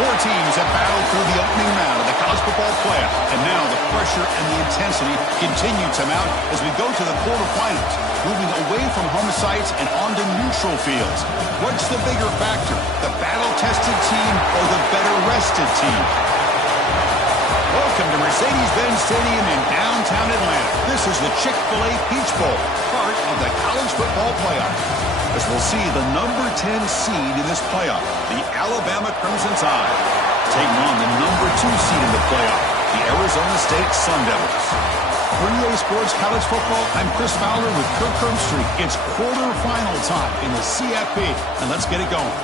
Four teams have battled through the opening round of the college football playoff, and now the pressure and the intensity continue to mount as we go to the quarterfinals, moving away from home sites and onto neutral fields. What's the bigger factor, the battle-tested team or the better-rested team? Welcome to Mercedes-Benz Stadium in downtown Atlanta. This is the Chick-fil-A Peach Bowl, part of the college football playoff. As we'll see the number 10 seed in this playoff, the Alabama Crimson Tide, taking on the number 2 seed in the playoff, the Arizona State Sun Devils. For EA Sports College Football, I'm Chris Fowler with Kirk Herbstreit. It's quarterfinal time in the CFP, and let's get it going.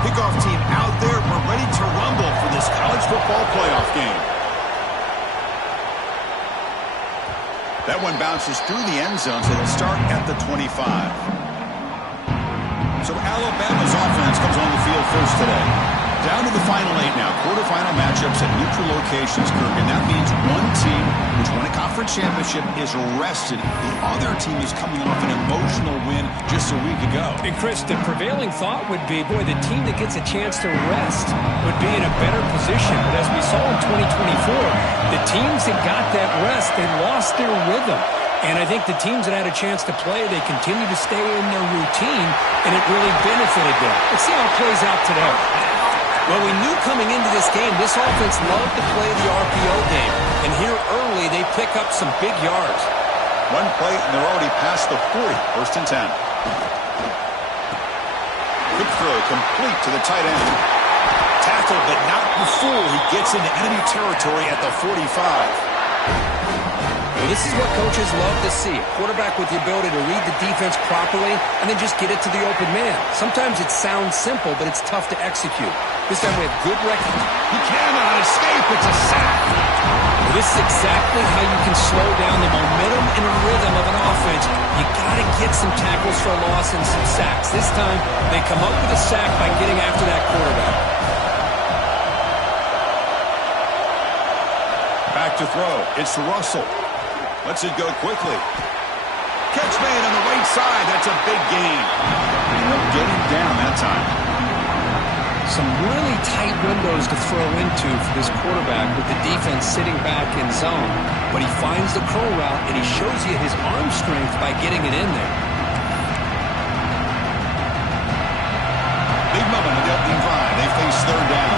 Kickoff team out there. We're ready to rumble for this college football playoff game. That one bounces through the end zone, so they'll start at the 25. So Alabama's offense comes on the field first today. Down to the final 8 now. Quarterfinal matchups at neutral locations, Kirk, and that means one team which won a conference championship is rested. The other team is coming off an emotional win just a week ago. And Chris, the prevailing thought would be, boy, the team that gets a chance to rest would be in a better position. But as we saw in 2024, the teams that got that rest, they lost their rhythm. And I think the teams that had a chance to play, they continue to stay in their routine, and it really benefited them. Let's see how it plays out today. Well, we knew coming into this game, this offense loved to play the RPO game. And here early, they pick up some big yards. One play, and they're already past the 40. First and 10. Quick throw, complete to the tight end. Tackled, but not before he gets into enemy territory at the 45. Well, this is what coaches love to see. A quarterback with the ability to read the defense properly and then just get it to the open man. Sometimes it sounds simple, but it's tough to execute. This time we have good recognition. He cannot escape. It's a sack. Well, this is exactly how you can slow down the momentum and rhythm of an offense. You got to get some tackles for a loss and some sacks. This time they come up with a sack by getting after that quarterback. Back to throw. It's to Russell. Lets it go quickly. Catch made on the right side. That's a big gain. And they'll get him down that time. Some really tight windows to throw into for this quarterback with the defense sitting back in zone. But he finds the curl route, and he shows you his arm strength by getting it in there. Big moment in the opening drive. They face third down.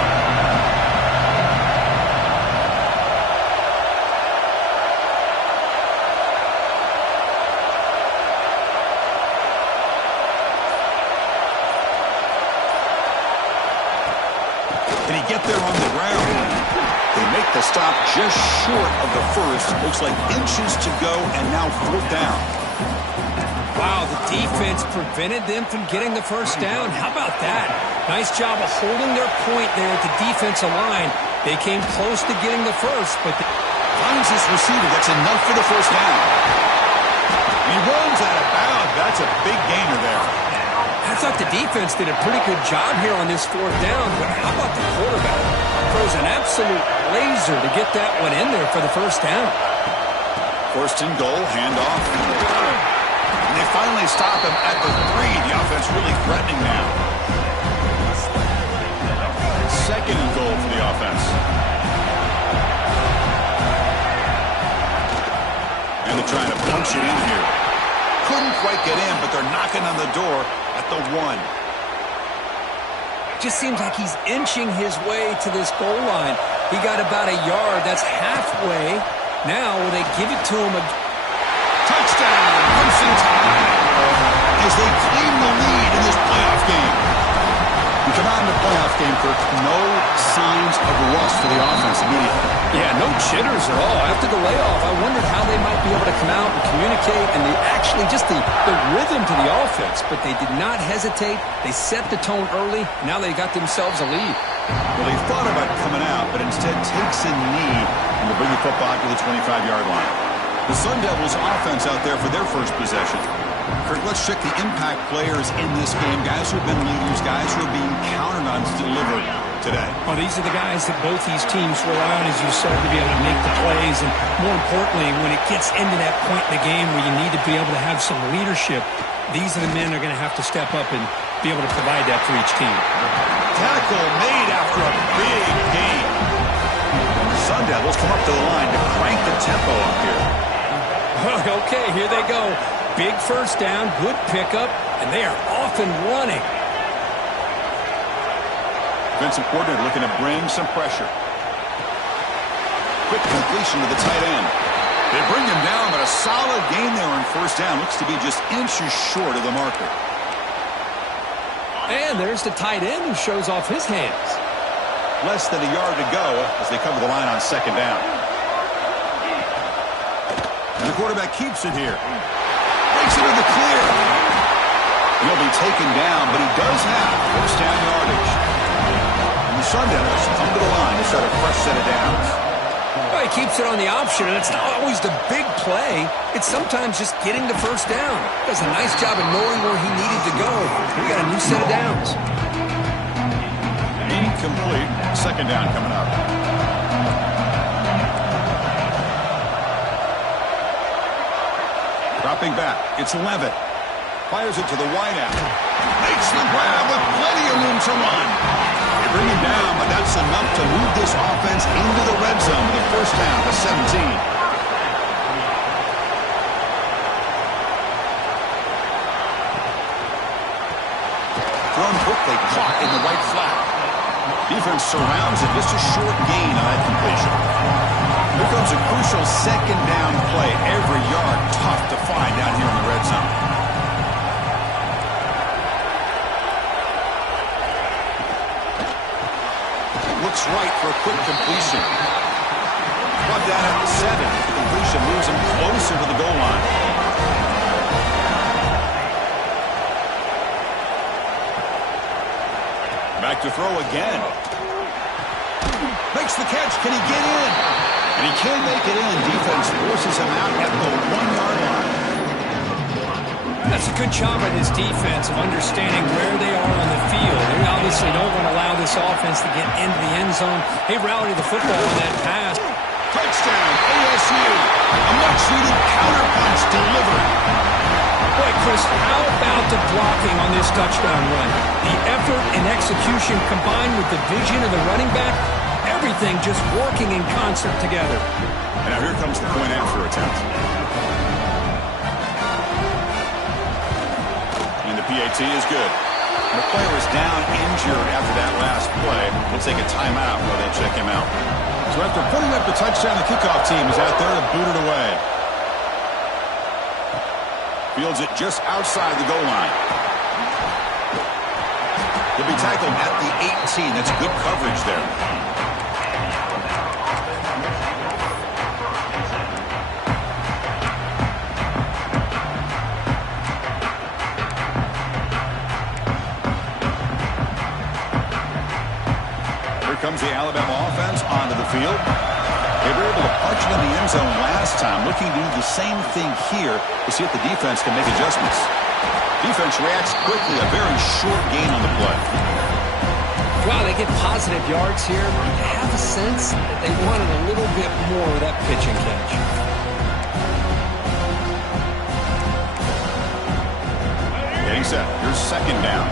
Can he get there on the ground? They make the stop just short of the first. Looks like inches to go, and now fourth down. Wow, the defense prevented them from getting the first down. How about that? Nice job of holding their point there at the defensive line. They came close to getting the first, but finds his receiver. That's enough for the first down. He rolls out of bounds. That's a big gainer there. I thought the defense did a pretty good job here on this fourth down, but how about the quarterback? Throws an absolute laser to get that one in there for the first down. First and goal, handoff. And they finally stop him at the 3. The offense really threatening now. Second and goal for the offense. And they're trying to punch it in here. Couldn't quite get in, but they're knocking on the door at the 1. Just seems like he's inching his way to this goal line. He got about a yard. That's halfway. Now will they give it to him? Touchdown, Crimson Tide, as they claim the lead in this playoff game. We come out in the playoff game, Kirk, no signs of rust for the offense immediately. Yeah, no jitters at all. After the layoff, I wondered how they might be able to come out and communicate and actually just the rhythm to the offense. But they did not hesitate. They set the tone early. Now they got themselves a lead. Well, he thought about coming out, but instead takes a knee and will bring the football to the 25-yard line. The Sun Devils offense out there for their first possession. Kirk, let's check the impact players in this game. Guys who have been leaders, guys who are being counted on to deliver today. Well, these are the guys that both these teams rely on, as you said, to be able to make the plays. And more importantly, when it gets into that point in the game where you need to be able to have some leadership, these are the men that are going to have to step up and be able to provide that for each team. Tackle made after a big gain. The Sun Devils come up to the line to crank the tempo up here. Okay, here they go. Big first down, good pickup, and they are off and running. Defensive coordinator looking to bring some pressure. Quick completion to the tight end. They bring him down, but a solid gain there on first down. Looks to be just inches short of the marker. And there's the tight end who shows off his hands. Less than a yard to go as they cover the line on second down. And the quarterback keeps it here. Breaks it in the clear. He'll be taken down, but he does have first down yardage. And the Sun Devils come to the line to start a fresh set of downs. Well, he keeps it on the option, and it's not always the big play. It's sometimes just getting the first down. Does a nice job of knowing where he needed to go. We got a new set of downs. Incomplete. Second down coming up. Dropping back. It's Levitt. Fires it to the wideout. Makes the grab with plenty of room to run. They bring him down, but that's enough to move this offense into the red zone with a first down to 17. Thrown quickly, caught in the right flat. Defense surrounds it. Just a short gain on that completion. Here comes a crucial second down play. Every yard tough to find down here in the red zone. Looks right for a quick completion. Brought down at the 7. The completion moves him closer to the goal line. Back to throw again. Makes the catch. Can he get in? And he can make it in. Defense forces him out at the 1-yard line. That's a good job by this defense of understanding where they are on the field. They obviously don't want to allow this offense to get into the end zone. They rallied the football on that pass. Touchdown, ASU. A much-needed counterpunch delivered. Boy, Chris, how about the blocking on this touchdown run? The effort and execution combined with the vision of the running back, everything just working in concert together. And now here comes the point after attempt. And the PAT is good. And the player is down injured after that last play. We'll take a timeout while they check him out. So after putting up the touchdown, the kickoff team is out there to boot it away. Fields it just outside the goal line. He'll be tackled at the 18. That's good coverage there. Here comes the Alabama offense onto the field. They were able to punch it in the end zone last time, looking to do the same thing here to see if the defense can make adjustments. Defense reacts quickly. A very short gain on the play. Wow, they get positive yards here. I have a sense that they wanted a little bit more with that pitch and catch. Getting set. Here's second down.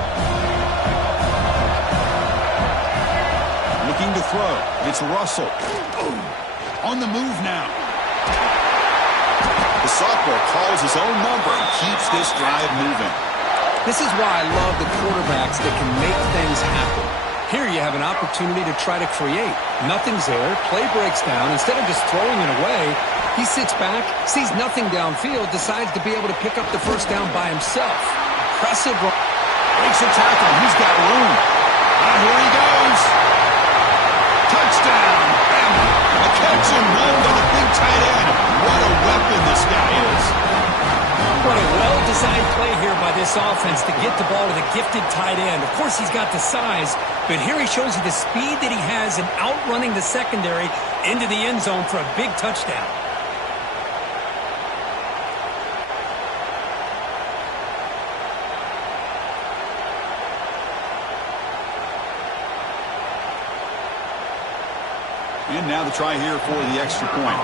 Looking to throw. It's Russell. On the move now. The sophomore calls his own number and keeps this drive moving. This is why I love the quarterbacks that can make things happen. Here you have an opportunity to try to create. Nothing's there. Play breaks down. Instead of just throwing it away, he sits back, sees nothing downfield, decides to be able to pick up the first down by himself. Impressive. Breaks a tackle. He's got room. Here he goes. Touchdown. A catch and run by the big tight end. What a weapon this guy is. What a well-designed play here by this offense to get the ball to the gifted tight end. Of course, he's got the size, but here he shows you the speed that he has in outrunning the secondary into the end zone for a big touchdown. And now the try here for the extra point.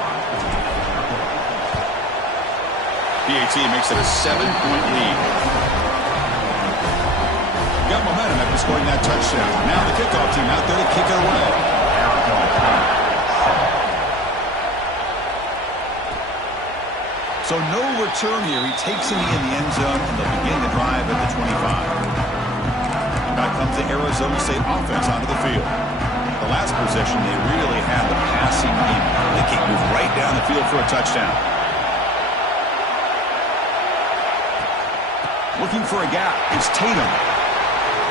PAT makes it a 7-point lead. Got momentum after scoring that touchdown. Now the kickoff team out there to kick it away. So no return here. He takes it in the end zone, and they'll begin the drive at the 25. Back comes the Arizona State offense onto the field. The last possession, they really had the passing game. They can move right down the field for a touchdown. Looking for a gap. It's Tatum.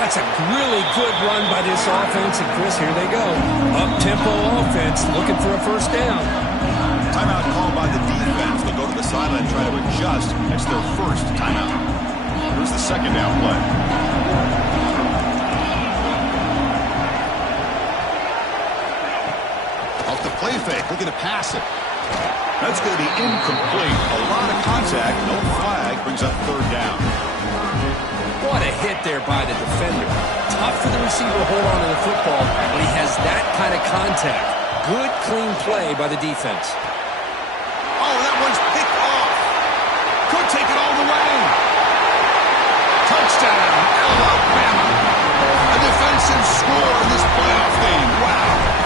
That's a really good run by this offense. And, Chris, here they go. Up-tempo offense looking for a first down. Timeout called by the defense. They'll go to the sideline and try to adjust. It's their first timeout. Here's the second down play. Off the play fake. Looking to pass it. That's going to be incomplete. A lot of contact. No flag. Brings up third down. What a hit there by the defender. Tough for the receiver to hold on to the football when he has that kind of contact. Good, clean play by the defense. Oh, that one's picked off. Could take it all the way. Touchdown, Alabama. A defensive score in this playoff game. Wow.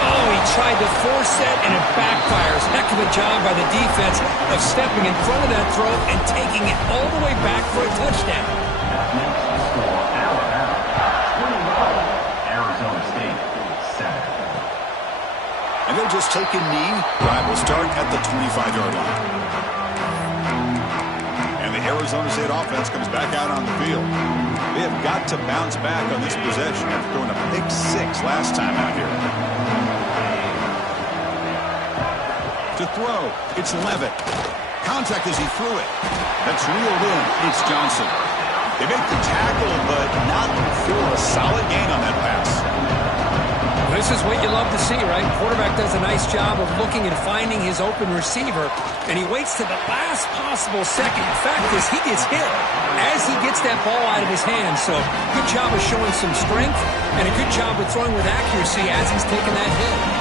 Oh, he tried to force it, and it backfires. Heck of a job by the defense of stepping in front of that throw and taking it all the way back for a touchdown. Arizona State 7. And they'll just take a knee. Drive will start at the 25-yard line. And the Arizona State offense comes back out on the field. They have got to bounce back on this possession after throwing a pick six last time out here. To throw, it's Levitt. Contact as he threw it. That's reeled in. It's Johnson. They make the tackle, but not for a solid gain on that pass. This is what you love to see, right? Quarterback does a nice job of looking and finding his open receiver, and he waits to the last possible second. In fact, as he gets hit, as he gets that ball out of his hands. So good job of showing some strength, and a good job of throwing with accuracy as he's taking that hit.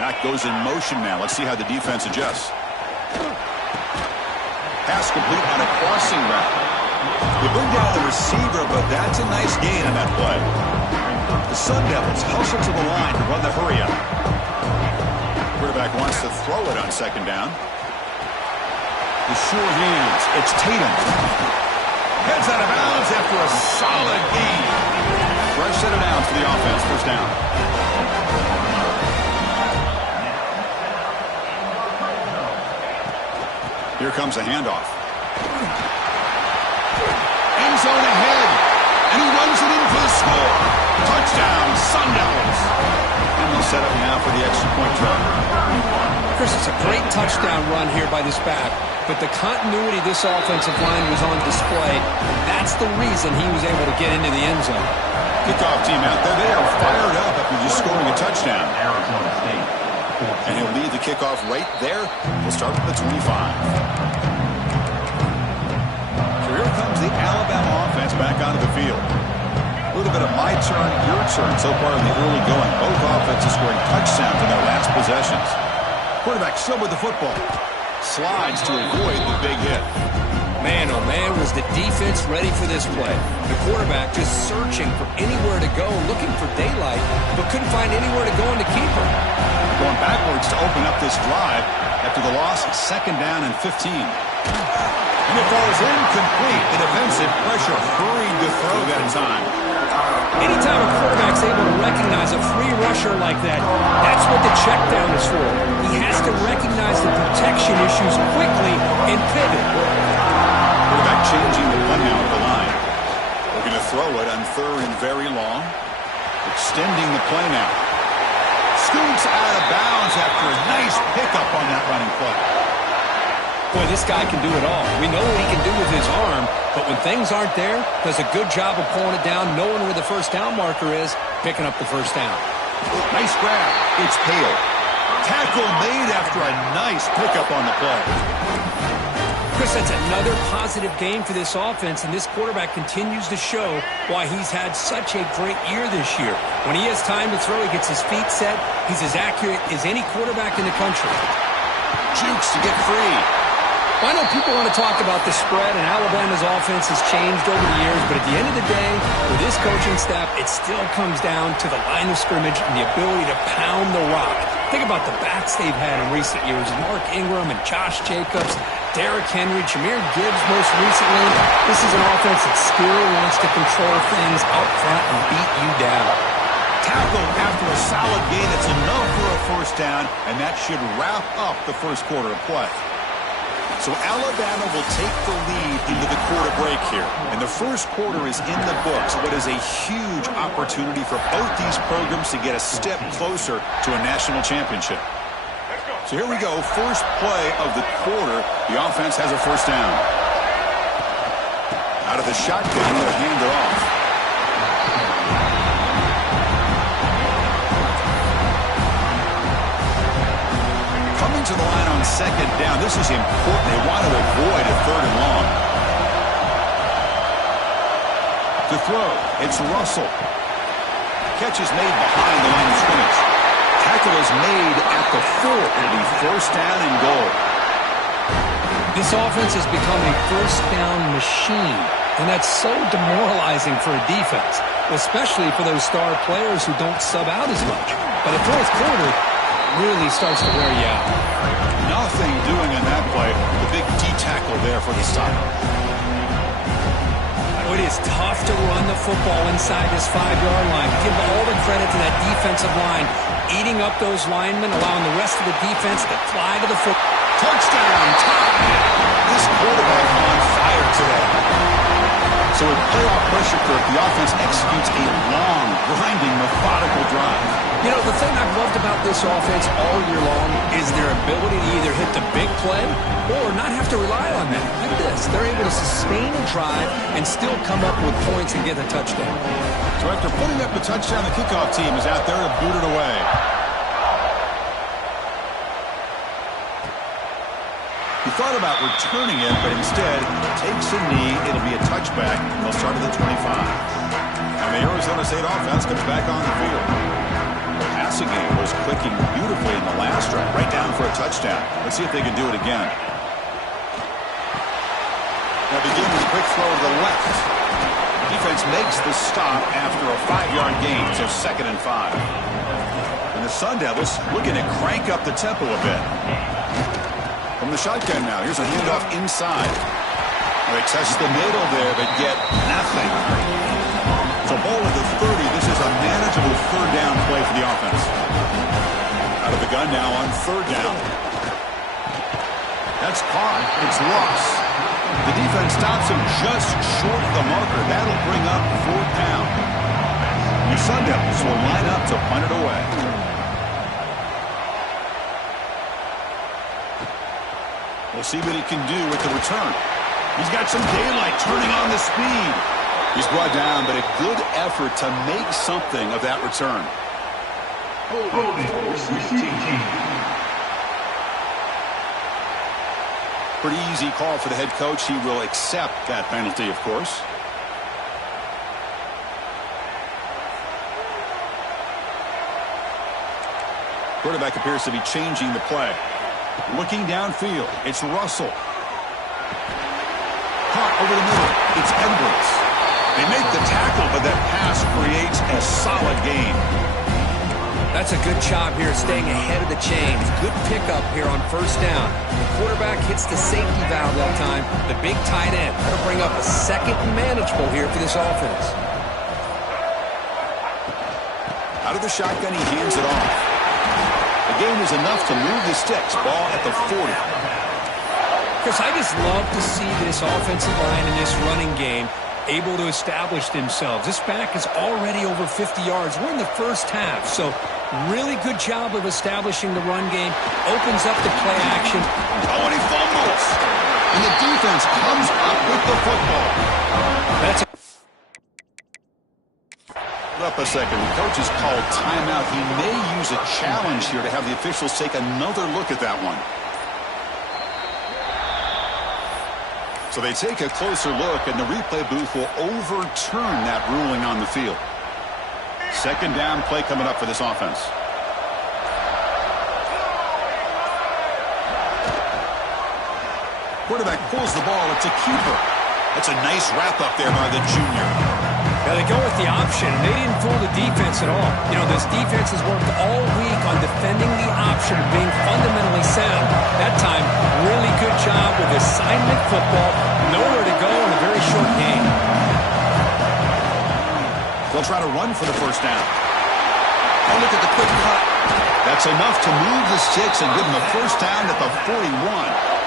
That goes in motion now. Let's see how the defense adjusts. Pass complete on a crossing route. They bring down the receiver, but that's a nice gain on that play. The Sun Devils hustle to the line to run the hurry up. Quarterback wants to throw it on second down. The sure hands. It's Tatum. Heads out of bounds after a solid gain. Fresh set of downs for the offense. First down. Here comes a handoff. End zone ahead. And he runs it in for the score. Touchdown, Sun Devils. And they'll set up now for the extra point try. Chris, it's a great touchdown run here by this back, but the continuity of this offensive line was on display, and that's the reason he was able to get into the end zone. Kickoff team out there, they are fired up after just scoring a touchdown. Arizona State. And he'll lead the kickoff right there. We'll start at the 25. So here comes the Alabama offense back onto the field. A little bit of my turn, your turn so far in the early going. Both offenses scoring touchdowns in their last possessions. Quarterback still with the football. Slides to avoid the big hit. Man, oh man, was the defense ready for this play. The quarterback just searching for anywhere to go, looking for daylight, but couldn't find anywhere to go in the keeper. Going backwards to open up this drive after the loss, 2nd down and 15. And it falls incomplete. The defensive pressure hurried the throw that time. Anytime a quarterback's able to recognize a free rusher like that, that's what the check down is for. He has to recognize the protection issues quickly and pivot. Quarterback changing the play now at the line. We're going to throw it on 3rd and very long. Extending the play now. Scoots out of bounds after a nice pickup on that running play. Boy, this guy can do it all. We know what he can do with his arm, but when things aren't there, does a good job of pulling it down, knowing where the first down marker is, picking up the first down. Nice grab. It's Hale. Tackle made after a nice pickup on the play. Chris, that's another positive game for this offense, and this quarterback continues to show why he's had such a great year this year. When he has time to throw, he gets his feet set. He's as accurate as any quarterback in the country. Jukes to get free. Well, I know people want to talk about the spread, and Alabama's offense has changed over the years, but at the end of the day, with this coaching staff, it still comes down to the line of scrimmage and the ability to pound the rock. Think about the backs they've had in recent years. Mark Ingram and Josh Jacobs, Derrick Henry, Jahmyr Gibbs most recently. This is an offense that still wants to control things out front and beat you down. Tackle after a solid gain. It's enough for a first down, and that should wrap up the first quarter of play. So Alabama will take the lead into the quarter break here. And the first quarter is in the books. What is a huge opportunity for both these programs to get a step closer to a national championship. So here we go. First play of the quarter. The offense has a first down. Out of the shotgun, they'll hand it off. Coming to the line on 2nd down. This is important. They want to avoid a 3rd and long. To throw, it's Russell. Catch is made behind the line of scrimmage. Tackle is made at the 4. It'll be first down and goal. This offense has become a first down machine, and that's so demoralizing for a defense, especially for those star players who don't sub out as much. By the fourth quarter, really starts to wear you out. Nothing doing in that play. The big D tackle there for the stop. It is tough to run the football inside this 5-yard line. Give all the credit to that defensive line, eating up those linemen, allowing the rest of the defense to fly to the football. Touchdown, tie. This quarterback on fire today. So with playoff pressure curve, the offense executes a long, grinding, methodical drive. You know, the thing I've loved about this offense all year long is their ability to either hit the big play or not have to rely on that. Like this, they're able to sustain a drive and still come up with points and get a touchdown. So after putting up a touchdown, the kickoff team is out there to boot it away. He thought about returning it, but instead takes a knee. It'll be a touchback. They'll start at the 25. And the Arizona State offense comes back on the field. The passing game was clicking beautifully in the last drive, right down for a touchdown. Let's see if they can do it again. Now begin with a quick throw to the left. Defense makes the stop after a 5-yard gain, so 2nd and 5. And the Sun Devils looking to crank up the tempo a bit. From the shotgun now, here's a handoff inside. They test the middle there, but get nothing. So ball at the 30. This is a manageable 3rd down play for the offense. Out of the gun now on 3rd down. That's caught. It's lost. The defense stops him just short of the marker. That'll bring up 4th down. The Sun Devils will line up to punt it away. We'll see what he can do with the return. He's got some daylight turning on the speed. He's brought down, but a good effort to make something of that return. Pretty easy call for the head coach. He will accept that penalty, of course. Quarterback appears to be changing the play. Looking downfield, it's Russell. Caught over the middle, it's Edwards. They make the tackle, but that pass creates a solid gain. That's a good job here staying ahead of the chains. Good pickup here on first down. The quarterback hits the safety valve that time. The big tight end. That'll bring up a second and manageable here for this offense. Out of the shotgun, he hands it off. The gain is enough to move the sticks. Ball at the 40. Chris, I just love to see this offensive line in this running game able to establish themselves. This back is already over 50 yards. We're in the first half, so really good job of establishing the run game. Opens up the play action. Oh, and he fumbles. And the defense comes up with the football. That's Up a second. The coach has called timeout. He may use a challenge here to have the officials take another look at that one. So they take a closer look, and the replay booth will overturn that ruling on the field. Second down play coming up for this offense. Quarterback pulls the ball. It's a keeper. That's a nice wrap-up there by the junior. Yeah, they go with the option. They didn't fool the defense at all. You know, this defense has worked all week on defending the option, being fundamentally sound. That time, really good job with assignment football. Nowhere to go in a very short game. They'll try to run for the first down. Oh, look at the quick cut. That's enough to move the sticks and give them a first down at the 41.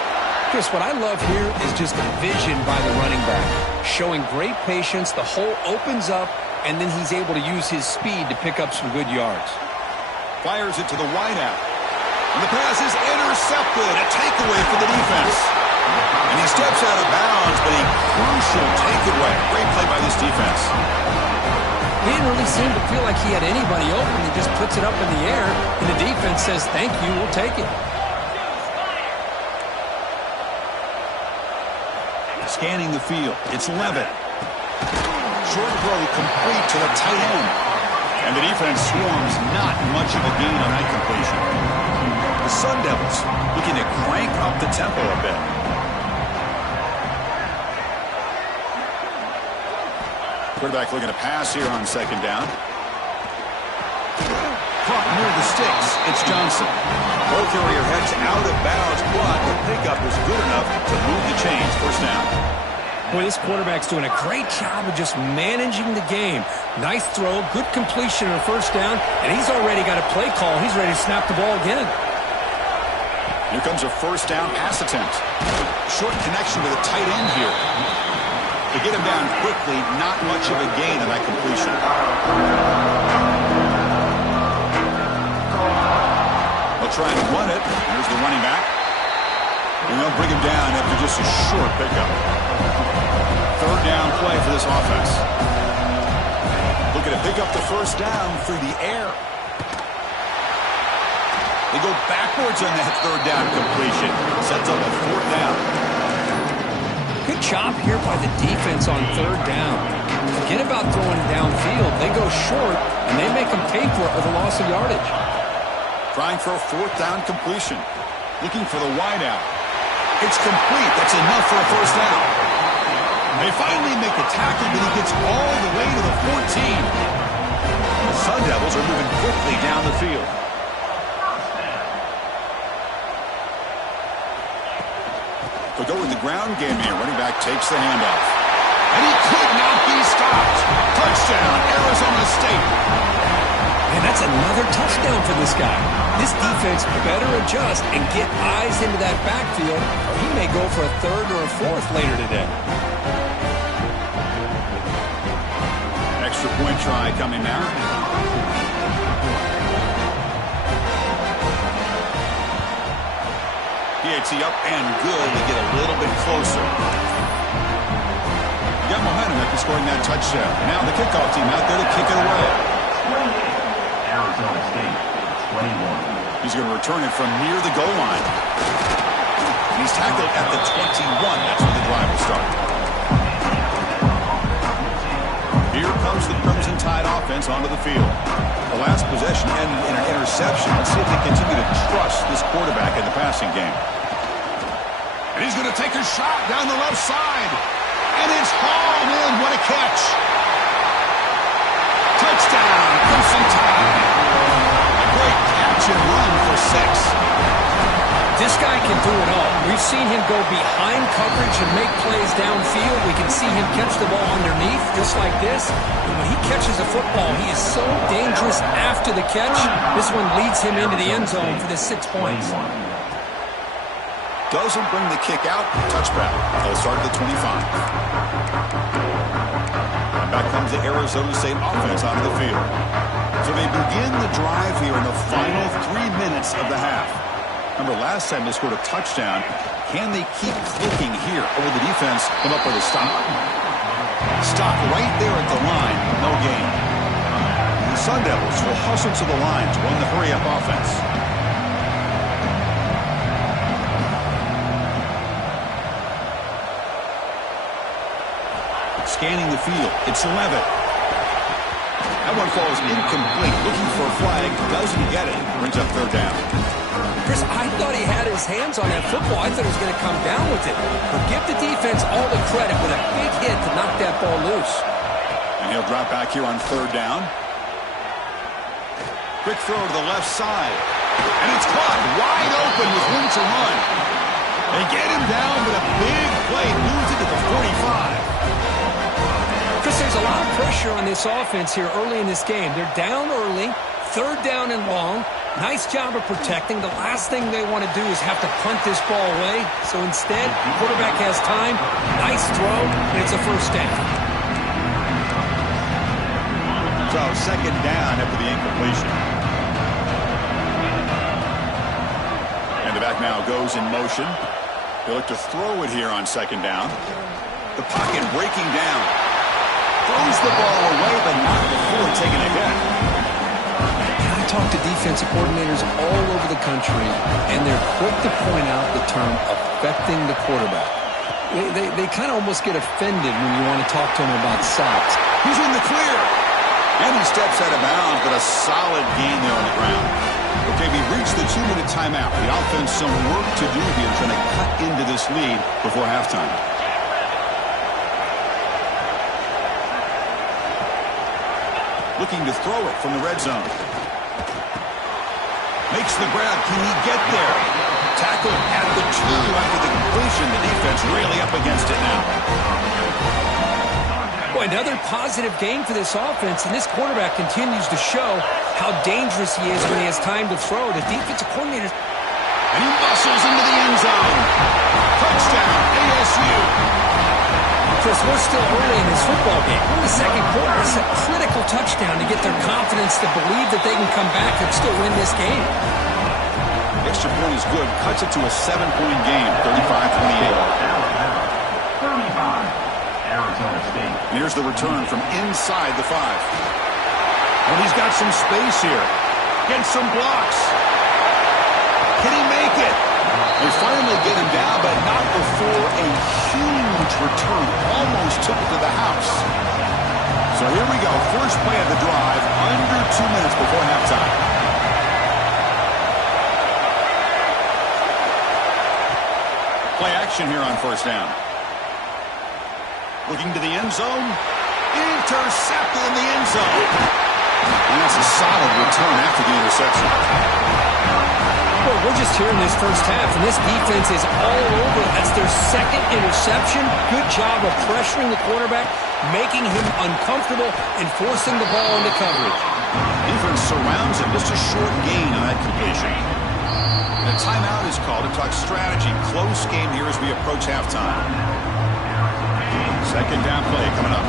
Chris, what I love here is just the vision by the running back. Showing great patience, the hole opens up, and then he's able to use his speed to pick up some good yards. Fires it to the wideout. And the pass is intercepted. A takeaway for the defense. And he steps out of bounds, but a crucial takeaway. Great play by this defense. He didn't really seem to feel like he had anybody open. He just puts it up in the air, and the defense says, thank you, we'll take it. Scanning the field, it's Levitt. Short throw complete to the tight end. And the defense swarms, not much of a gain on that completion. The Sun Devils looking to crank up the tempo a bit. Quarterback looking to pass here on second down. Caught near the sticks. It's Johnson. Ball carrier heads out of bounds, but the pickup was good enough to move the chains. First down. Boy, this quarterback's doing a great job of just managing the game. Nice throw, good completion on first down, and he's already got a play call. He's ready to snap the ball again. Here comes a first down pass attempt. Short connection to the tight end here. To get him down quickly, not much of a gain on that completion. They'll try and run it. There's the running back. And they'll bring him down after just a short pickup. Third down play for this offense. Looking to pick up the first down through the air. They go backwards on that third down completion. Sets up a fourth down. Good job here by the defense on third down. Forget about throwing downfield. They go short, and they make them pay for it with a loss of yardage. Trying for a fourth down completion. Looking for the wideout. It's complete. That's enough for a first down. They finally make the tackle, but he gets all the way to the 14. The Sun Devils are moving quickly down the field. They'll go with the ground game here. Running back takes the handoff. And he could not be stopped. Touchdown, Arizona State. And that's another touchdown for this guy. This defense better adjust and get eyes into that backfield, or he may go for a third or a fourth later today. Extra point try coming now. PAT up and good. They get a little bit closer. Got momentum after scoring that touchdown. Now the kickoff team out there to kick it away. Arizona State, 21. He's going to return it from near the goal line. He's tackled at the 21. That's where the drive will start. Here comes the Crimson Tide offense onto the field. The last possession ended in an interception. Let's see if they continue to trust this quarterback in the passing game. And he's going to take a shot down the left side. And it's hauled in. What a catch. Touchdown, Crimson Tide. A great catch and run for 6. This guy can do it all. We've seen him go behind coverage and make plays downfield. We can see him catch the ball underneath, just like this. And when he catches a football, he is so dangerous after the catch. This one leads him into the end zone for the 6 points. Doesn't bring the kick out. Touchback. They'll start at the 25. And back comes the Arizona State offense onto the field. So they begin the drive here in the final 3 minutes of the half. Remember, last time they scored a touchdown. Can they keep clicking here? Or will the defense come up with a stop? Stop right there at the line. No gain. The Sun Devils will hustle to the line to run the hurry-up offense. Scanning the field. It's Levitt. That one falls incomplete. Looking for a flag. Doesn't get it. Brings up third down. Chris, I thought he had his hands on that football. I thought he was going to come down with it. But give the defense all the credit with a big hit to knock that ball loose. And he'll drop back here on third down. Quick throw to the left side. And it's caught wide open with room to run. They get him down, but a big play moves it to the 45. Chris, there's a lot of pressure on this offense here early in this game. They're down early, third down and long. Nice job of protecting. The last thing they want to do is have to punt this ball away. So instead, the quarterback has time. Nice throw, and it's a first down. So second down after the incompletion. And the back now goes in motion. They look to throw it here on second down. The pocket breaking down. Throws the ball away, but not before taking a hit. I talk to defensive coordinators all over the country, and they're quick to point out the term affecting the quarterback. They kind of almost get offended when you want to talk to them about sacks. He's in the clear. And he steps out of bounds, but a solid gain there on the ground. Okay, we reached the 2-minute timeout. The offense some work to do here, trying to cut into this lead before halftime. Looking to throw it from the red zone. Makes the grab. Can he get there? Tackled at the 2 after the completion. The defense really up against it now. Boy, another positive game for this offense, and this quarterback continues to show how dangerous he is when he has time to throw. The defensive coordinator. And he muscles into the end zone. Touchdown, ASU. Chris, we're still early in this football game. We're in the second quarter. It's a critical touchdown to get their confidence to believe that they can come back and still win this game. Extra point is good. Cuts it to a 7-point game, 35-28. 35, Arizona State. And here's the return from inside the 5. Well, he's got some space here. Gets some blocks. Can he make it? They finally get him down, but not before a huge return. Almost took it to the house. So here we go. First play of the drive, under 2 minutes before halftime. Play action here on first down. Looking to the end zone. Intercepted in the end zone. And that's a solid return after the interception. Well, we're just here in this first half, and this defense is all over. That's their second interception. Good job of pressuring the quarterback, making him uncomfortable, and forcing the ball into coverage. Defense surrounds him. Just a short gain on that completion. And a timeout is called to talk strategy. Close game here as we approach halftime. Second down play coming up.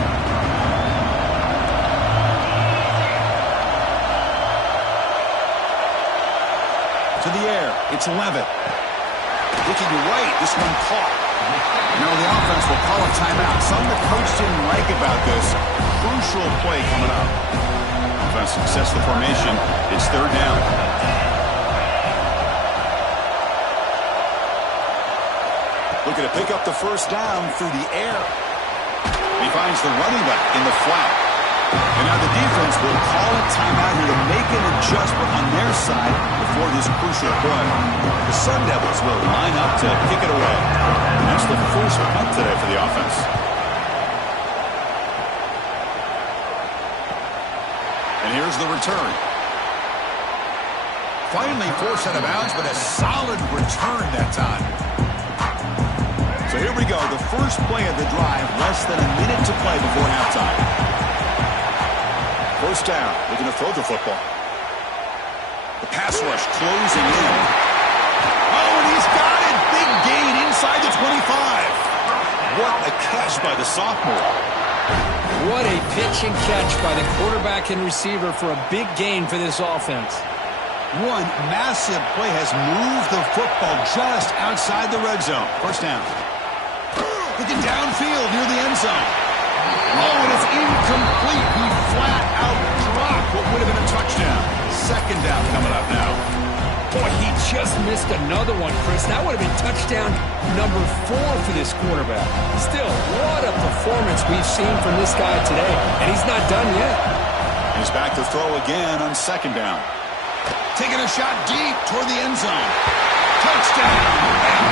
To the air. It's Levitt. looking right. This one caught. Now the offense will call a timeout. Something the coach didn't like about this. Crucial play coming up. Offense success the formation. It's third down. Looking to pick up the first down through the air. He finds the running back in the flat. And now the defense will call a timeout here to make an adjustment on their side before this crucial play. The Sun Devils will line up to kick it away. And that's the first punt today for the offense. And here's the return. Finally forced out of bounds, but a solid return that time. So here we go, the first play of the drive, less than a minute to play before halftime. First down, looking to throw the football. The pass rush closing in. Oh, and he's got it! Big gain inside the 25. What a catch by the sophomore. What a pitch and catch by the quarterback and receiver for a big gain for this offense. One massive play has moved the football just outside the red zone. First down. Looking downfield near the end zone. Oh, and it's incomplete. He flat out dropped what would have been a touchdown. Second down coming up now. Boy, he just missed another one, Chris. That would have been touchdown number 4 for this quarterback. Still, what a performance we've seen from this guy today. And he's not done yet. He's back to throw again on second down. Taking a shot deep toward the end zone. Touchdown!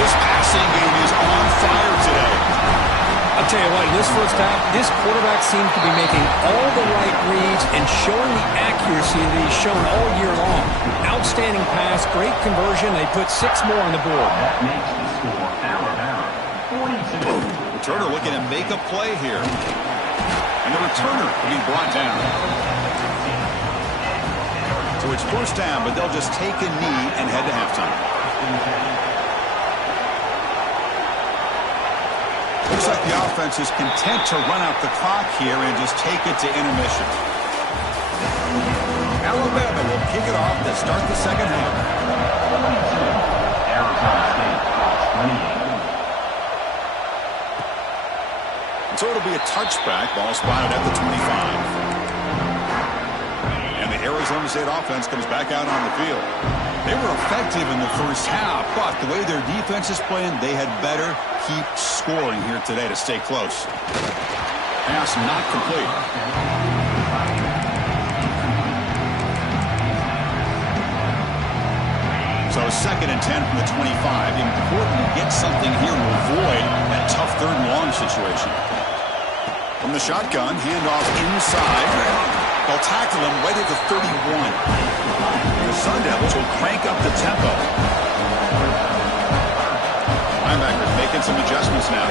This passing game is on fire today. I'll tell you what, in this first half, this quarterback seems to be making all the right reads and showing the accuracy that he's shown all year long. Outstanding pass, great conversion. They put 6 more on the board. That makes the score Alabama 42. Returner looking to make a play here. And the returner being brought down. So it's first down, but they'll just take a knee and head to halftime. Looks like the offense is content to run out the clock here and just take it to intermission. Alabama will kick it off to start the second half. Arizona State 28. So it'll be a touchback. Ball spotted at the 25. And the Arizona State offense comes back out on the field. They were effective in the first half, but the way their defense is playing, they had better keep scoring here today to stay close. Pass not complete. So 2nd and 10 from the 25. Important to get something here to avoid that tough third and long situation. From the shotgun, handoff inside. They'll tackle him right at the 31. The Sun Devils will crank up the tempo. Linebackers making some adjustments now.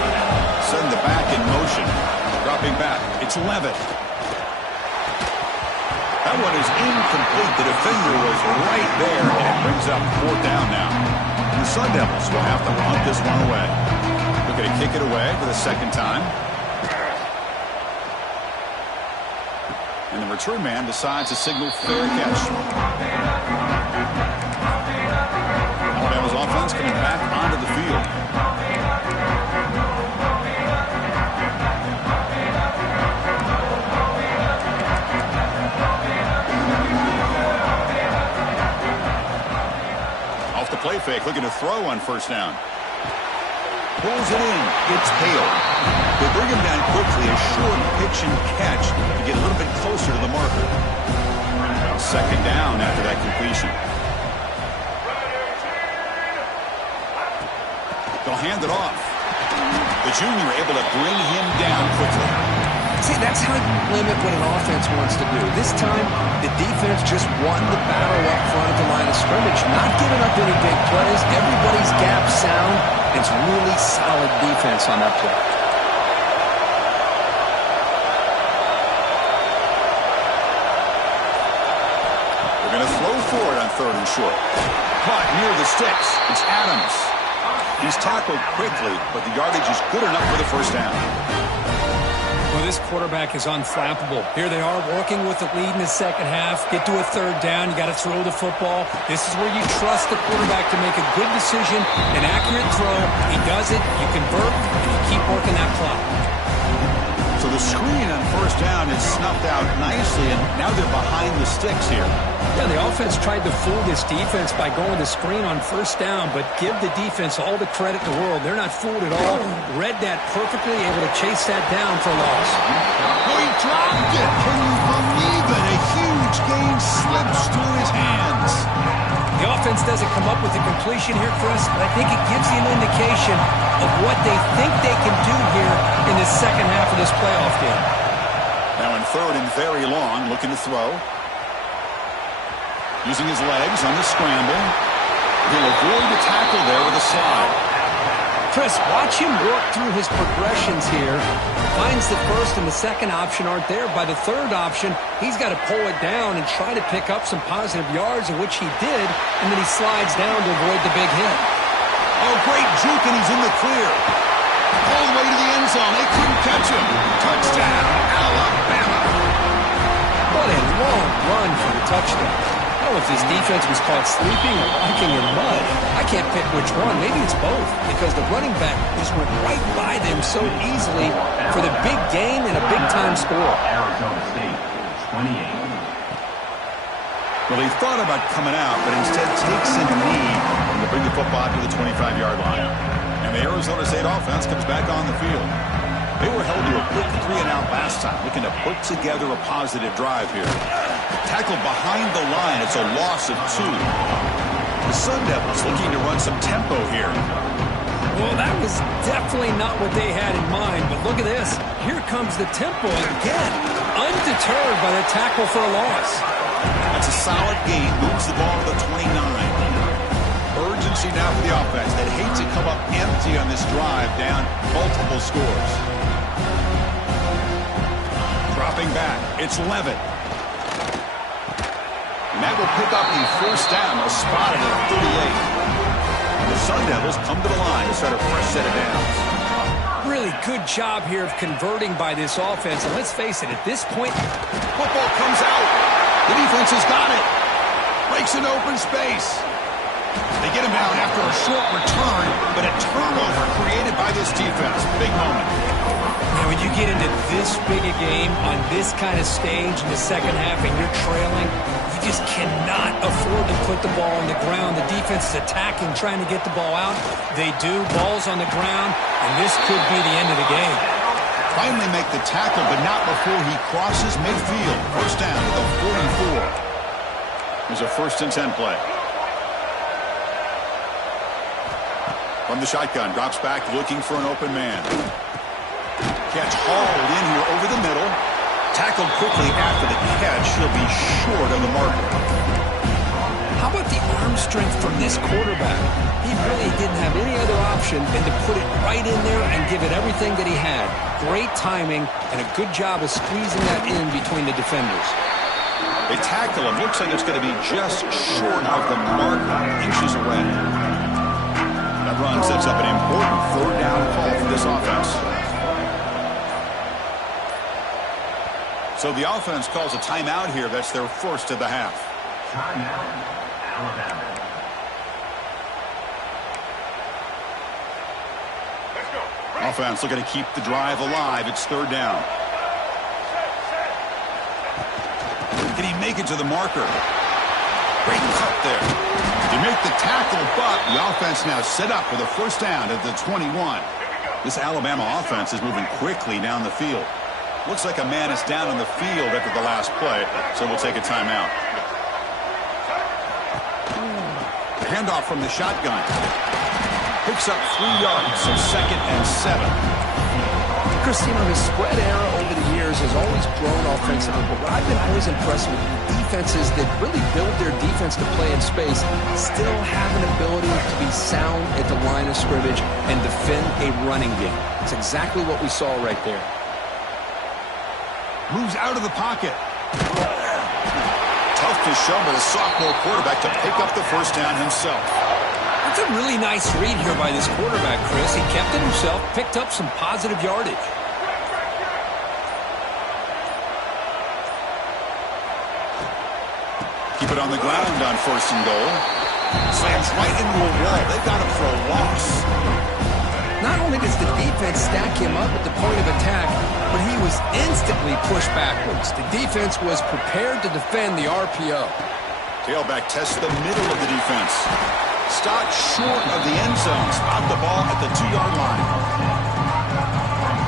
Setting the back in motion. Dropping back. It's Levitt. That one is incomplete. The defender was right there, and it brings up 4th down now. The Sun Devils will have to punt this one away. Looking to kick it away for the second time. And the return man decides to signal fair catch. Alabama's offense coming back onto the field. Off the play fake, looking to throw on first down. Pulls it in. It's Hale. They bring him down quickly. A short pitch and catch to get a little bit closer to the marker. Second down after that completion. They'll hand it off. The junior able to bring him down quickly. See, that's how you limit what an offense wants to do. This time, the defense just won the battle up front at the line of scrimmage, not giving up any big plays. Everybody's gap sound. It's really solid defense on that play. They're going to throw for it on 3rd and short. Caught near the sticks. It's Adams. He's tackled quickly, but the yardage is good enough for the first down. Well, this quarterback is unflappable. Here they are working with the lead in the second half. Get to a third down. You got to throw the football. This is where you trust the quarterback to make a good decision, an accurate throw. He does it. You convert, and you keep working that clock. So the screen on first down is snuffed out nicely, and now they're behind the sticks here. Yeah, the offense tried to fool this defense by going to screen on first down, but give the defense all the credit in the world. They're not fooled at all. Read that perfectly, able to chase that down for loss. Oh, he dropped it! Can you believe it? A huge gain slips through his hands. The offense doesn't come up with the completion here, Chris, but I think it gives you an indication of what they think they can do here in the second half of this playoff game. Now in third and very long, looking to throw. Using his legs on the scramble. He'll avoid the tackle there with a slide. Chris, watch him work through his progressions here. Finds the first and the second option aren't there. By the third option, he's got to pull it down and try to pick up some positive yards, of which he did, and then he slides down to avoid the big hit. Oh, great juke, and he's in the clear. All the way to the end zone. They couldn't catch him. Touchdown, Alabama. What a long run for the touchdown. I don't know if this defense was caught sleeping or walking in mud. I can't pick which one. Maybe it's both, because the running back just went right by them so easily for the big gain and a big-time score. Arizona State, 28. Well, he thought about coming out, but instead takes a knee to bring the football to the 25-yard line. And the Arizona State offense comes back on the field. They were held to a quick 3-and-out last time, looking to put together a positive drive here. Tackled behind the line. It's a loss of 2. The Sun Devils looking to run some tempo here. Well, that was definitely not what they had in mind, but look at this. Here comes the tempo again, undeterred by the tackle for a loss. That's a solid gain. Moves the ball to the 29. Urgency now for the offense. That hates to come up empty on this drive, down multiple scores. Dropping back. It's Levitt. And that will pick up the first down. They'll spot it at 38. And the Sun Devils come to the line to start a fresh set of downs. Really good job here of converting by this offense. And let's face it, at this point, Football comes out. The defense has got it. Breaks an open space. They get him down after a short return, but a turnover created by this defense. Big moment. Now, when you get into this big a game on this kind of stage in the second half and you're trailing, you just cannot afford to put the ball on the ground. The defense is attacking, trying to get the ball out. They do. Ball's on the ground, and this could be the end of the game. Finally make the tackle, but not before he crosses midfield. First down to the 44. There's a 1st and 10 play. From the shotgun, drops back looking for an open man. Catch hauled in here over the middle. Tackled quickly after the catch. He'll be short of the marker. How about the arm strength from this quarterback? He really didn't have any other option than to put it right in there and give it everything that he had. Great timing and a good job of squeezing that in between the defenders. They tackle him. Looks like it's going to be just short of the marker, inches away. That run sets up an important 3rd down call for this offense. So the offense calls a timeout here. That's their first of the half. Timeout, Alabama. Offense looking to keep the drive alive. It's 3rd down. Can he make it to the marker? Great cut there. They make the tackle, but the offense now set up with a first down at the 21. This Alabama offense is moving quickly down the field. Looks like a man is down on the field after the last play, so we'll take a timeout. Handoff from the shotgun. Picks up 3 yards, so 2nd and 7. Chris, you know, his spread era over the years has always grown offensively, but what I've been always impressed with defenses that really build their defense to play in space still have an ability to be sound at the line of scrimmage and defend a running game. It's exactly what we saw right there. Moves out of the pocket. Tough to show by the sophomore quarterback to pick up the first down himself. That's a really nice read here by this quarterback, Chris. He kept it himself, picked up some positive yardage. Keep it on the ground on 1st and goal. Slams right into a wall. They've got him for a loss. Not only does the defense stack him up at the point of attack, but he was instantly pushed backwards. The defense was prepared to defend the RPO. Tailback tests the middle of the defense. Stopped short of the end zone. Spot the ball at the 2-yard line.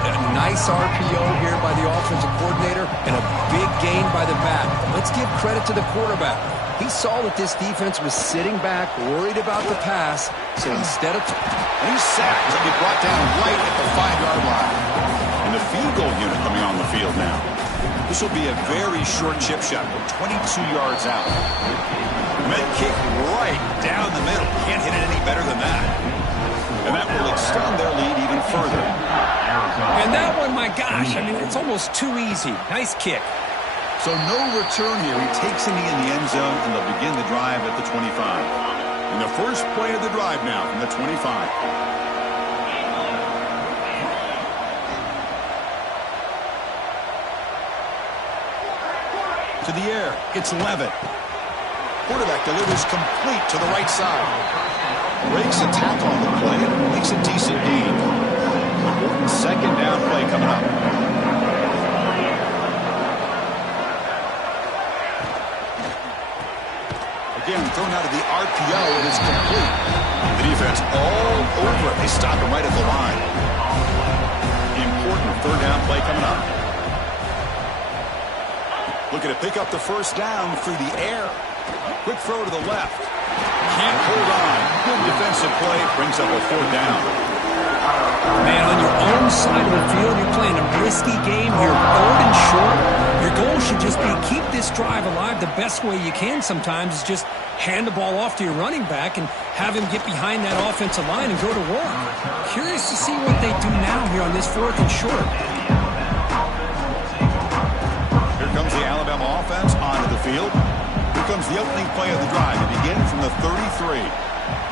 A nice RPO here by the offensive coordinator and a big gain by the back. Let's give credit to the quarterback. He saw that this defense was sitting back, worried about the pass, so instead of... And he's sacked and be brought down right at the 5-yard line. And the field goal unit coming on the field now. This will be a very short chip shot, 22 yards out. Med kick right down the middle. Can't hit it any better than that. And that will extend their lead even further. And that one, my gosh, I mean, it's almost too easy. Nice kick. So no return here. He takes it in the end zone, and they'll begin the drive at the 25. And the first play of the drive now from the 25. To the air, it's Levitt. Quarterback delivers complete to the right side. Breaks a tackle on the play, makes a decent gain. Important 2nd down play coming up. Again, thrown out of the RPO, it is complete. The defense all over it. They stop him right at the line. Important 3rd down play coming up. Looking to pick up the 1st down through the air. Quick throw to the left. Can't hold on. Good defensive play. Brings up a 4th down. Man, on your own side of the field, you're playing a risky game here. 3rd and short. Your goal should just be keep this drive alive the best way you can sometimes is just hand the ball off to your running back and have him get behind that offensive line and go to work. Curious to see what they do now here on this 4th and short. Here comes the Alabama offense onto the field. Here comes the opening play of the drive. It begins from the 33.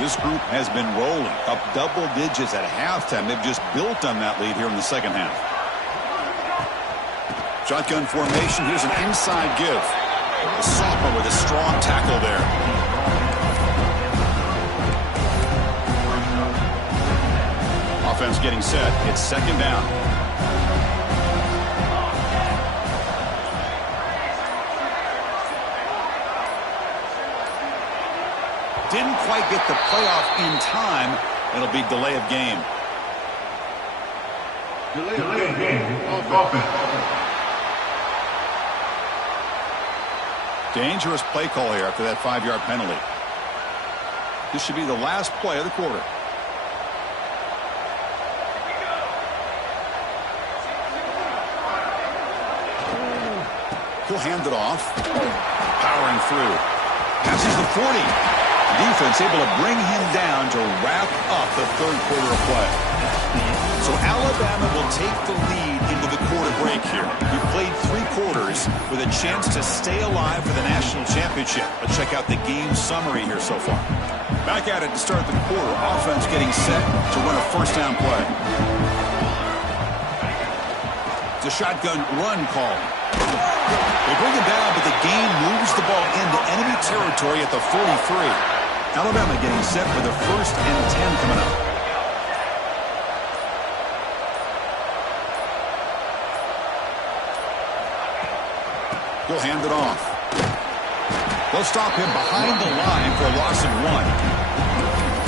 This group has been rolling up double digits at halftime. They've just built on that lead here in the 2nd half. Shotgun formation. Here's an inside give. The sophomore with a strong tackle there. Offense getting set. It's 2nd down. Didn't quite get the playoff in time. It'll be delay of game. Delay of game. Offense. Dangerous play call here after that 5-yard penalty. This should be the last play of the quarter. He'll hand it off. Powering through. Passes the 40. Defense able to bring him down to wrap up the 3rd quarter of play. So Alabama will take the lead into the quarter break here. We've played 3 quarters with a chance to stay alive for the national championship. Let's check out the game summary here so far. Back at it to start the quarter. Offense getting set to run a 1st down play. It's a shotgun run call. They bring it down, but the game moves the ball into enemy territory at the 43. Alabama getting set for the 1st and 10 coming up. He'll hand it off. They'll stop him behind the line for a loss of 1.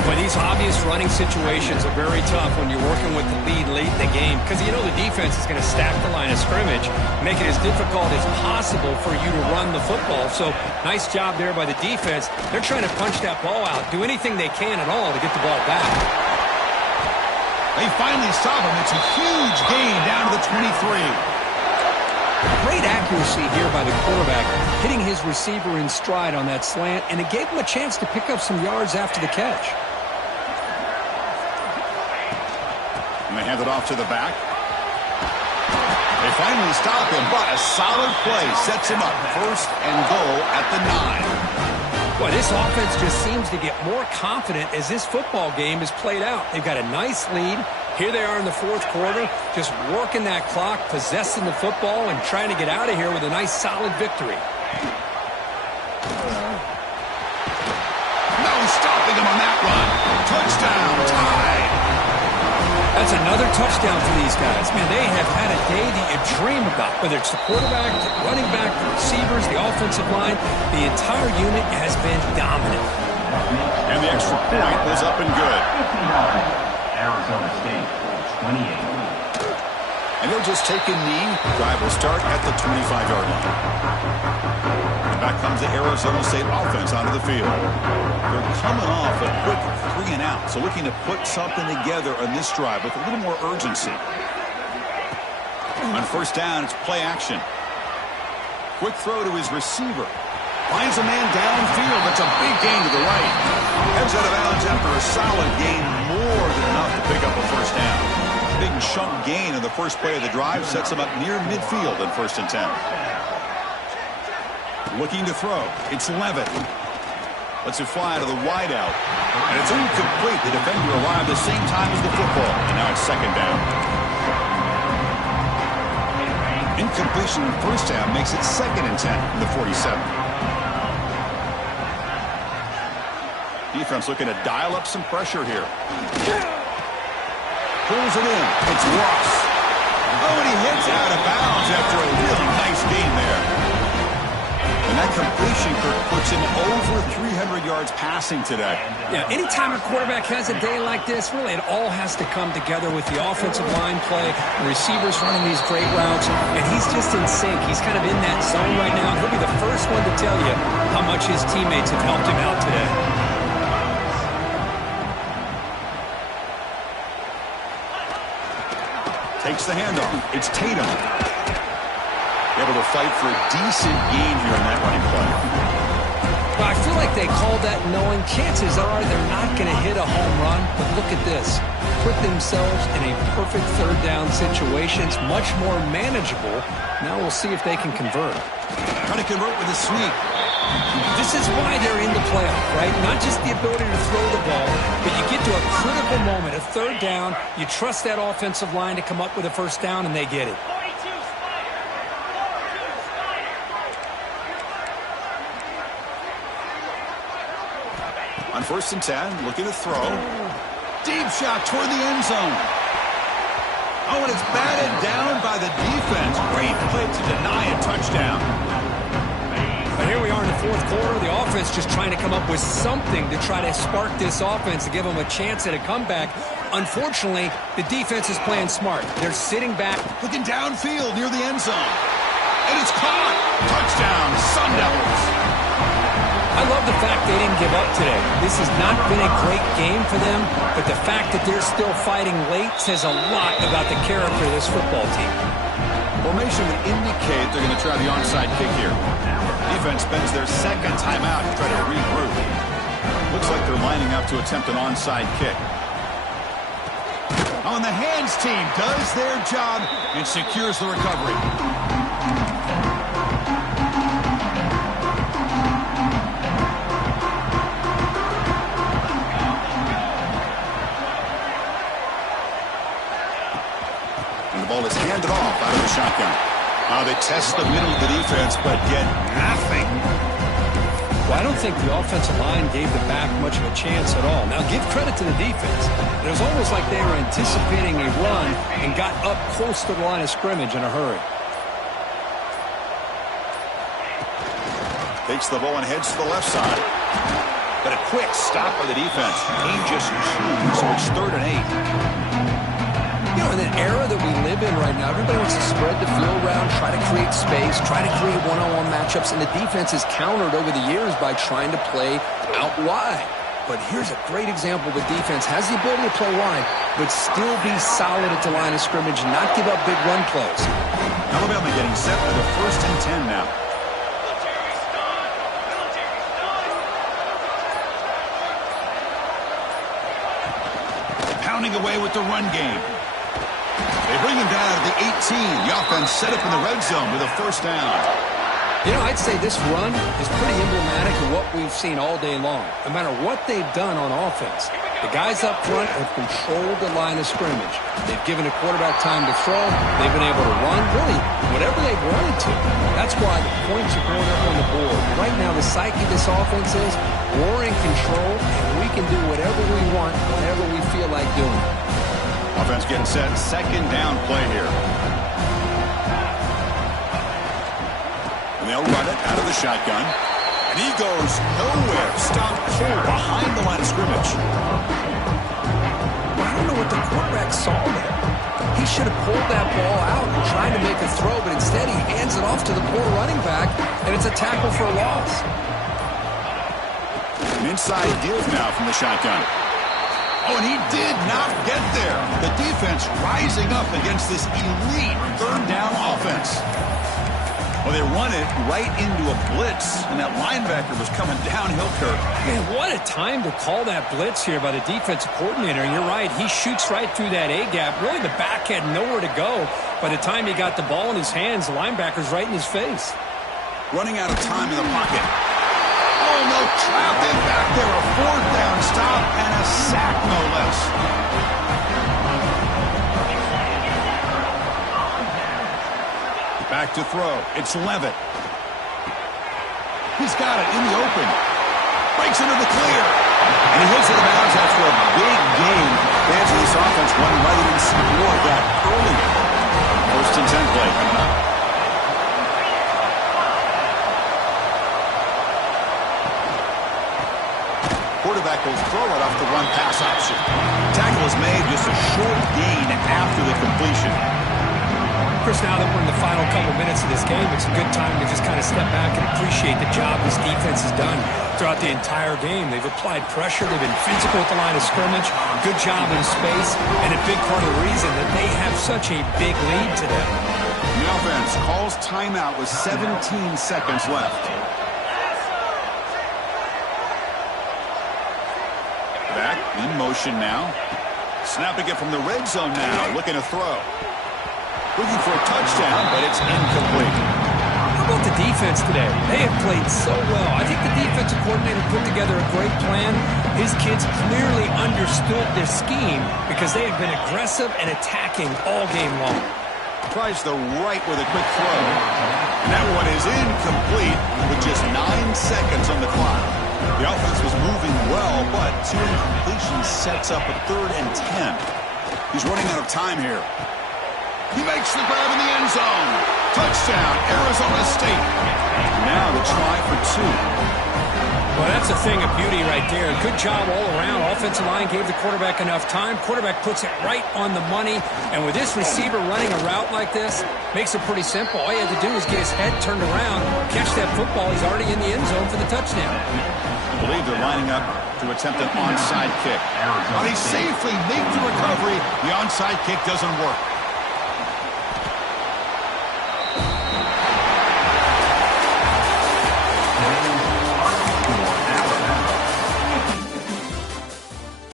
But these obvious running situations are very tough when you're working with the lead late in the game because you know the defense is going to stack the line of scrimmage, make it as difficult as possible for you to run the football. So nice job there by the defense. They're trying to punch that ball out, do anything they can at all to get the ball back. They finally stop him. It's a huge gain down to the 23. Great accuracy here by the quarterback, hitting his receiver in stride on that slant, and it gave him a chance to pick up some yards after the catch. And they hand it off to the back. They finally stop him, but a solid play sets him up. 1st and goal at the 9. Boy, this offense just seems to get more confident as this football game is played out. They've got a nice lead. Here they are in the 4th quarter, just working that clock, possessing the football, and trying to get out of here with a nice, solid victory. That's another touchdown for these guys. Man, they have had a day that you dream about. Whether it's the quarterback, the running back, the receivers, the offensive line, the entire unit has been dominant. And the extra point was up and good. 59. Arizona State, 28. And he'll just take a knee. Drive will start at the 25-yard line. And back comes the Arizona State offense onto the field. They're coming off a quick 3-and-out, so looking to put something together on this drive with a little more urgency. On first down, it's play action. Quick throw to his receiver. Finds a man downfield. That's a big gain to the right. Heads out of bounds after a solid gain, more than enough to pick up a first down. Big chunk gain in the first play of the drive sets him up near midfield in 1st and 10. Looking to throw. It's Levitt. Lets it fly to the wideout. And it's incomplete. The defender arrived the same time as the football. And now it's 2nd down. Incompletion in first down makes it 2nd and 10 in the 47. Defense looking to dial up some pressure here. Pulls it in. It's Ross. Oh, and he hits out of bounds after a really nice gain there. And that completion, Kirk, puts him over 300 yards passing today. Yeah, anytime a quarterback has a day like this, really it all has to come together with the offensive line play, the receivers running these great routes, and he's just in sync. He's kind of in that zone right now, and he'll be the first one to tell you how much his teammates have helped him out today. Takes the handoff. It's Tatum. Able to fight for a decent gain here in that running play. Well, I feel like they called that knowing chances are they're not going to hit a home run. But look at this. Put themselves in a perfect 3rd down situation. It's much more manageable. Now we'll see if they can convert. Trying to convert with a sneak. This is why they're in the playoff, right? Not just the ability to throw the ball, but you get to a critical moment, a 3rd down. You trust that offensive line to come up with a first down, and they get it. On 1st and 10, looking to throw. Deep shot toward the end zone. Oh, and it's batted down by the defense. Great play to deny a touchdown. But here we are in the 4th quarter. The offense just trying to come up with something to try to spark this offense to give them a chance at a comeback. Unfortunately, the defense is playing smart. They're sitting back. Looking downfield near the end zone. And it's caught. Touchdown, Sun Devils. I love the fact they didn't give up today. This has not been a great game for them, but the fact that they're still fighting late says a lot about the character of this football team. Formation would indicate they're going to try the onside kick here. Defense spends their 2nd timeout to try to regroup. Looks like they're lining up to attempt an onside kick. On the hands team does their job and secures the recovery. And the ball is handed off out of the shotgun. They test the middle of the defense, but get nothing. Well, I don't think the offensive line gave the back much of a chance at all. Now, give credit to the defense. It was almost like they were anticipating a run and got up close to the line of scrimmage in a hurry. Takes the ball and heads to the left side. But a quick stop by the defense. He just chews, so it's 3rd and 8. You know, in an era that we live in right now, everybody wants to spread the field around, try to create space, try to create one-on-one matchups, and the defense is countered over the years by trying to play out wide. But here's a great example. The defense has the ability to play wide, but still be solid at the line of scrimmage and not give up big run plays. Alabama getting set for the 1st and 10 now. Pounding away with the run game. They bring him down to the 18. The offense set up in the red zone with a 1st down. You know, I'd say this run is pretty emblematic of what we've seen all day long. No matter what they've done on offense, the guys up front have controlled the line of scrimmage. They've given the quarterback time to throw. They've been able to run, really, whatever they've wanted to. That's why the points are going up on the board. Right now, the psyche of this offense is we're in control, and we can do whatever we want, whenever we feel like doing it. Offense getting set. Second down play here. And they'll run it out of the shotgun. And he goes nowhere. Stopped cold behind the line of scrimmage. I don't know what the quarterback saw there. He should have pulled that ball out and tried to make a throw, but instead he hands it off to the poor running back, and it's a tackle for a loss. An inside deal now from the shotgun. Oh, and he did not get there. The defense rising up against this elite third down offense. Well, they run it right into a blitz, and that linebacker was coming downhill, Kirk. Man, what a time to call that blitz here by the defensive coordinator. And you're right, he shoots right through that A-gap. Really, the back had nowhere to go. By the time he got the ball in his hands, the linebacker's right in his face. Running out of time in the pocket. Oh, no, trapped in back there. A fourth down stop and a sack, no less. Back to throw. It's Levitt. He's got it in the open. Breaks into the clear. And he hits it out of bounds after a big game. Fans of this offense won right in and see more of that earlier. First and 10 play coming up. Quarterback will throw it off the run pass option. Tackle is made, just a short gain after the completion. Chris, now that we're in the final couple minutes of this game, it's a good time to just kind of step back and appreciate the job this defense has done throughout the entire game. They've applied pressure. They've been physical at the line of scrimmage. Good job in space. And a big part of the reason that they have such a big lead today. The offense calls timeout with 17 seconds left. Back in motion now. Snapping it from the red zone now. Looking to throw. Looking for a touchdown, but it's incomplete. How about the defense today? They have played so well. I think the defensive coordinator put together a great plan. His kids clearly understood their scheme because they have been aggressive and attacking all game long. Tries the right with a quick throw. And that one is incomplete with just 9 seconds on the clock. The offense was moving well, but 2 incompletions sets up a 3rd and 10. He's running out of time here. He makes the grab in the end zone. Touchdown, Arizona State. Now the try for 2. Well, that's a thing of beauty right there. Good job all around. Offensive line gave the quarterback enough time. Quarterback puts it right on the money. And with this receiver running a route like this, makes it pretty simple. All he had to do was get his head turned around, catch that football. He's already in the end zone for the touchdown. I believe they're lining up to attempt an onside kick. But he safely makes the recovery. The onside kick doesn't work.